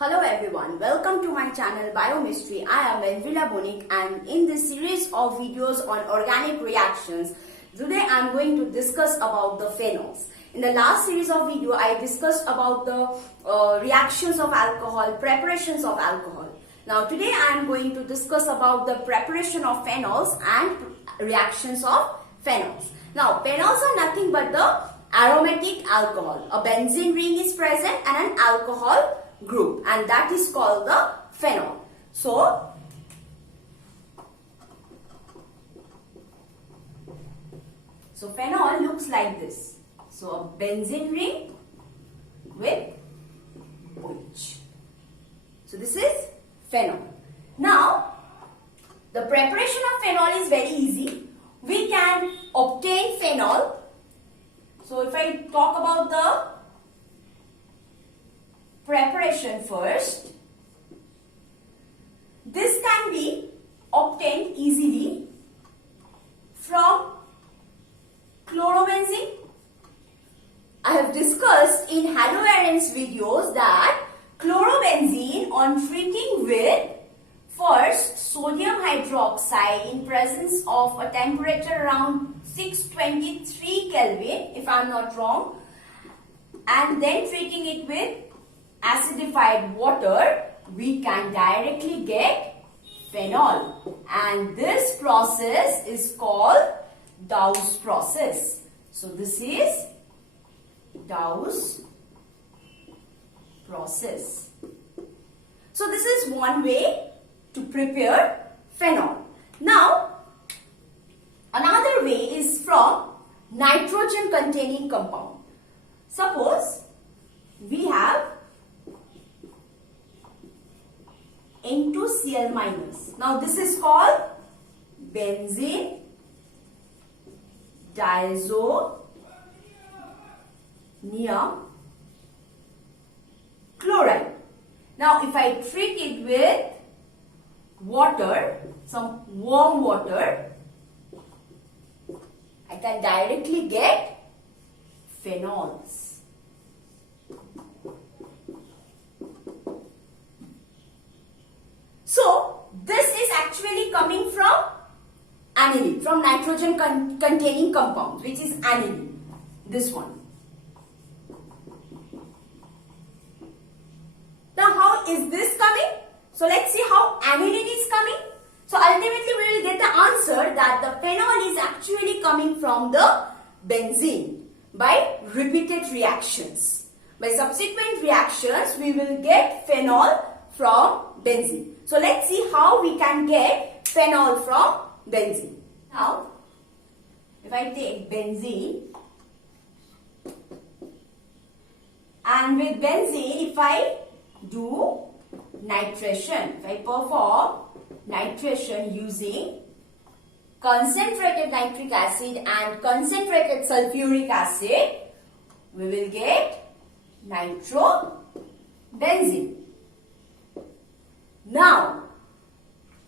Hello everyone, welcome to my channel Biomystery. I am Vendrila Bonik and in this series of videos on organic reactions, today I am going to discuss about the phenols. In the last series of video, I discussed about the reactions of alcohol, preparations of alcohol. Now today I am going to discuss about the preparation of phenols and reactions of phenols. Now phenols are nothing but the aromatic alcohol. A benzene ring is present and an alcohol group, and that is called the phenol. So phenol looks like this. So a benzene ring with OH. So this is phenol. Now the preparation of phenol is very easy. We can obtain phenol. So if I talk about the preparation first, this can be obtained easily from chlorobenzene. I have discussed in haloarens videos that chlorobenzene, on treating with first sodium hydroxide in presence of a temperature around 623 Kelvin, if I am not wrong, and then treating it with acidified water, we can directly get phenol, and this process is called Dow's process. So this is Dow's process. So this is one way to prepare phenol. Now another way is from nitrogen containing compound. Suppose we have N2Cl minus. Now this is called benzene diazonium chloride. Now if I treat it with water, some warm water, I can directly get phenols. So this is actually coming from aniline, from nitrogen containing compounds, which is aniline, this one. Now how is this coming? So let's see how aniline is coming. So ultimately we will get the answer that the phenol is actually coming from the benzene by repeated reactions. By subsequent reactions we will get phenol from benzene. So let's see how we can get phenol from benzene. Now if I take benzene, and with benzene if I do nitration, if I perform nitration using concentrated nitric acid and concentrated sulfuric acid, we will get nitrobenzene. Now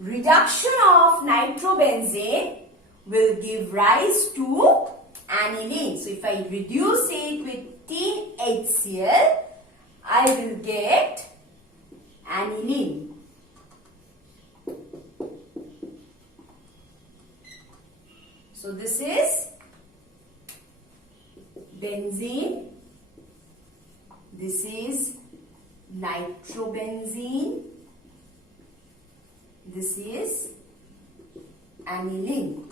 reduction of nitrobenzene will give rise to aniline. So if I reduce it with 10HCl, I will get aniline. So this is benzene, this is nitrobenzene, this is aniline.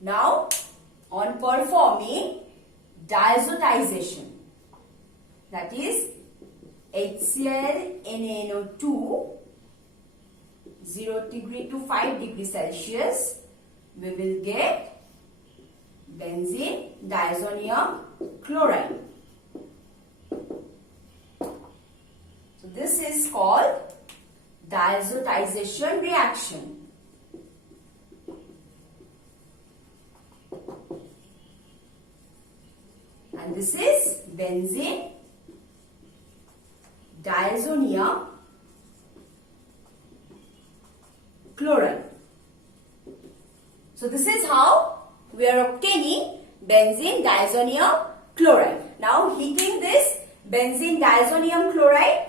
Now on performing diazotization, that is HCl NaNO2 0 degree to 5 degrees Celsius, we will get benzene diazonium chloride. So this is called diazotization reaction. And this is benzene diazonium chloride. So this is how we are obtaining benzene diazonium chloride. Now heating this benzene diazonium chloride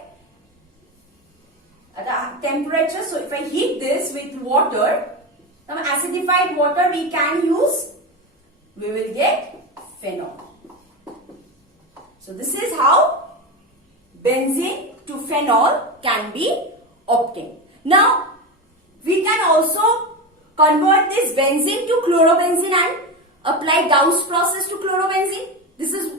temperature. So if I heat this with water, some acidified water we can use, we will get phenol. So this is how benzene to phenol can be obtained. Now we can also convert this benzene to chlorobenzene and apply Dow's process to chlorobenzene. This is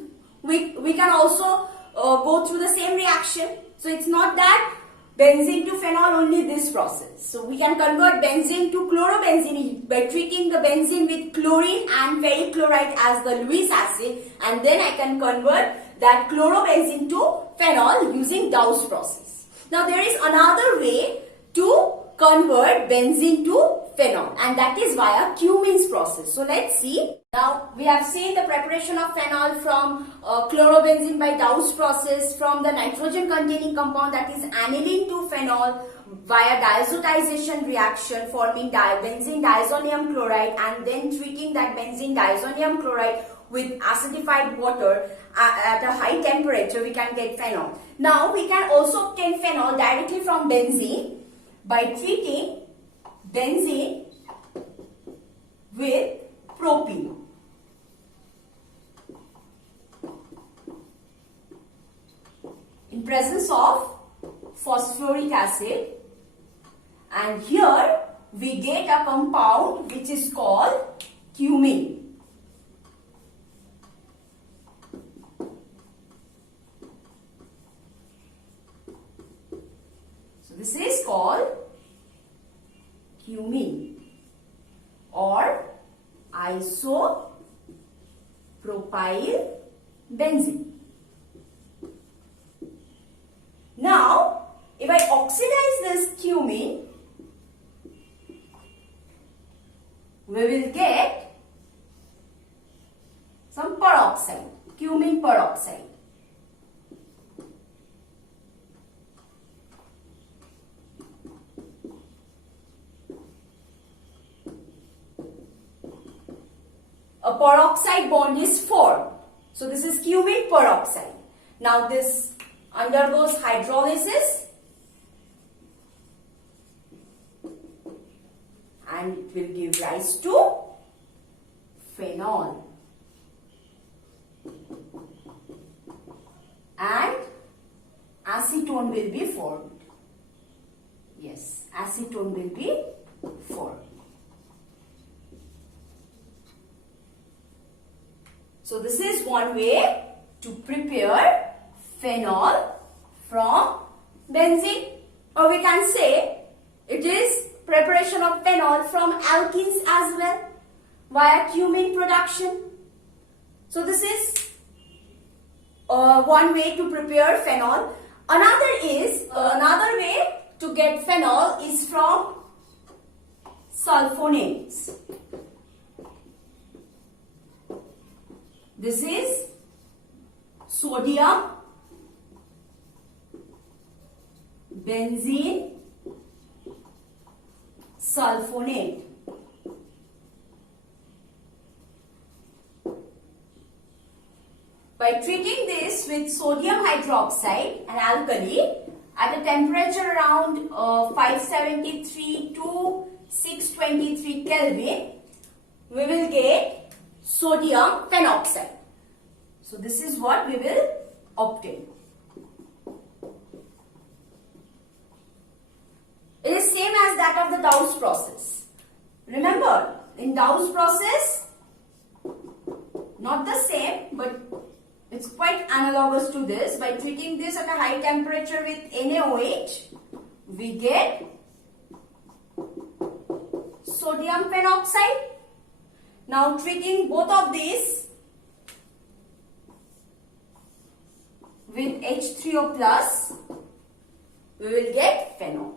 we can also go through the same reaction. So it's not that benzene to phenol, only this process. So we can convert benzene to chlorobenzene by treating the benzene with chlorine and ferric chloride as the Lewis acid, and then I can convert that chlorobenzene to phenol using Dow's process. Now there is another way to convert benzene to phenol, and that is via Cummins process. So let's see. Now we have seen the preparation of phenol from chlorobenzene by Dow's process, from the nitrogen containing compound, that is aniline, to phenol via diazotization reaction forming benzene diazonium chloride, and then treating that benzene diazonium chloride with acidified water at a high temperature, we can get phenol. Now we can also obtain phenol directly from benzene by treating benzene with propene. In presence of phosphoric acid, and here we get a compound which is called cumene. So this is called cumene or isopropyl benzene. Now, if I oxidize this cumene, we will get some peroxide, cumene peroxide. A peroxide bond is formed. So this is cumene peroxide. Now this undergoes hydrolysis and it will give rise to phenol. And acetone will be formed. Yes, acetone will be formed. So this is one way to prepare phenol from benzene, or we can say it is preparation of phenol from alkenes as well via cumene production. So this is one way to prepare phenol. Another way to get phenol is from sulfonates. This is sodium benzene sulfonate. By treating this with sodium hydroxide, an alkali, at a temperature around 573 to 623 Kelvin, we will get sodium phenoxide. So this is what we will obtain. It is same as that of the Dow's process. Remember, in Dow's process, not the same, but it's quite analogous to this. By treating this at a high temperature with NaOH, we get sodium phenoxide. Now treating both of these with H3O plus, we will get phenol.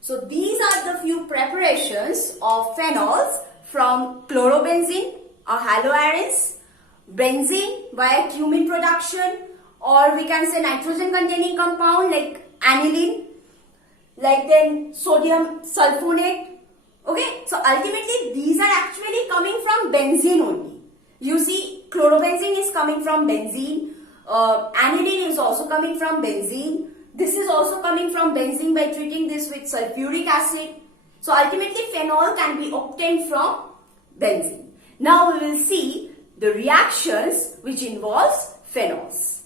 So these are the few preparations of phenols from chlorobenzene or haloarenes, benzene via cumene production, or we can say nitrogen containing compound like aniline, like then sodium sulfonate. Okay, so ultimately these are actually coming from benzene only. You see, chlorobenzene is coming from benzene, Aniline is also coming from benzene. This is also coming from benzene by treating this with sulfuric acid. So ultimately phenol can be obtained from benzene. Now we will see the reactions which involves phenols.